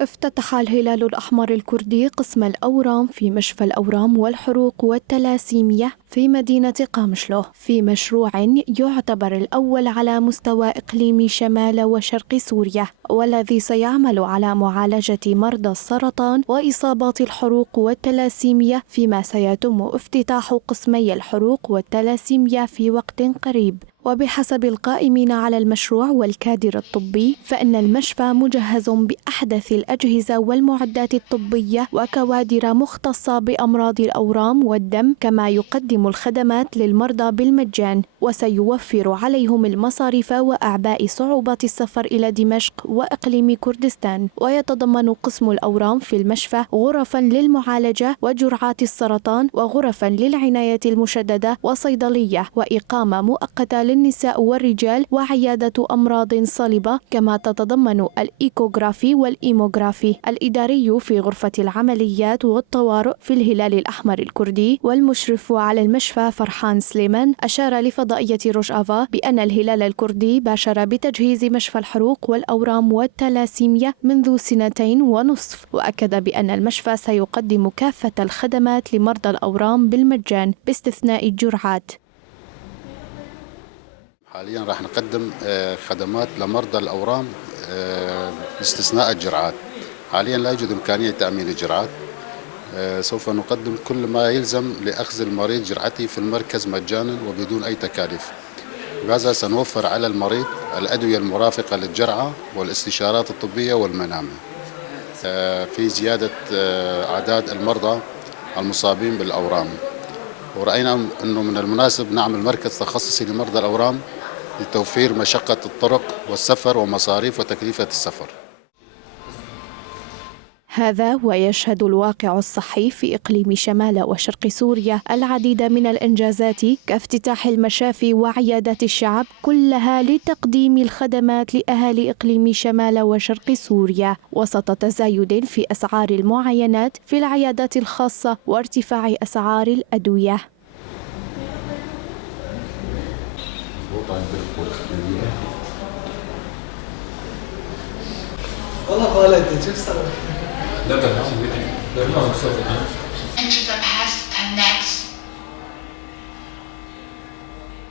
افتتح الهلال الأحمر الكردي قسم الأورام في مشفى الأورام والحروق والتلاسيمية في مدينة قامشلو في مشروع يعتبر الأول على مستوى إقليم شمال وشرق سوريا، والذي سيعمل على معالجة مرضى السرطان وإصابات الحروق والتلاسيمية، فيما سيتم افتتاح قسمي الحروق والتلاسيمية في وقت قريب. وبحسب القائمين على المشروع والكادر الطبي، فإن المشفى مجهز بأحدث الأجهزة والمعدات الطبية وكوادر مختصة بأمراض الأورام والدم، كما يقدم الخدمات للمرضى بالمجان، وسيوفر عليهم المصاريف وأعباء صعوبة السفر إلى دمشق وإقليم كردستان. ويتضمن قسم الأورام في المشفى غرفا للمعالجة وجرعات السرطان، وغرفا للعناية المشددة، وصيدلية، وإقامة مؤقتة للنساء والرجال، وعيادة أمراض صلبة، كما تتضمن الإيكوغرافي والإيموغرافي الإداري في غرفة العمليات والطوارئ في الهلال الأحمر الكردي. والمشرف على المشفى فرحان سليمان أشار لفضائية روجافا بأن الهلال الكردي باشر بتجهيز مشفى الحروق والأورام والتلاسيمية منذ 2.5 سنين، وأكد بأن المشفى سيقدم كافة الخدمات لمرضى الأورام بالمجان باستثناء الجرعات. حاليا راح نقدم خدمات لمرضى الأورام باستثناء الجرعات. حاليا لا يوجد إمكانية تأمين الجرعات. سوف نقدم كل ما يلزم لأخذ المريض جرعته في المركز مجانا وبدون أي تكاليف. بهذا سنوفر على المريض الأدوية المرافقة للجرعة والاستشارات الطبية والمنامة. في زيادة أعداد المرضى المصابين بالأورام، ورأينا أنه من المناسب نعمل مركز تخصصي لمرضى الأورام لتوفير مشقة الطرق والسفر ومصاريف وتكلفة السفر. هذا ويشهد الواقع الصحي في إقليم شمال وشرق سوريا العديد من الإنجازات كافتتاح المشافي وعيادات الشعب، كلها لتقديم الخدمات لأهالي إقليم شمال وشرق سوريا، وسط تزايد في أسعار المعاينات في العيادات الخاصة وارتفاع أسعار الأدوية. والله ما شو صار؟ لا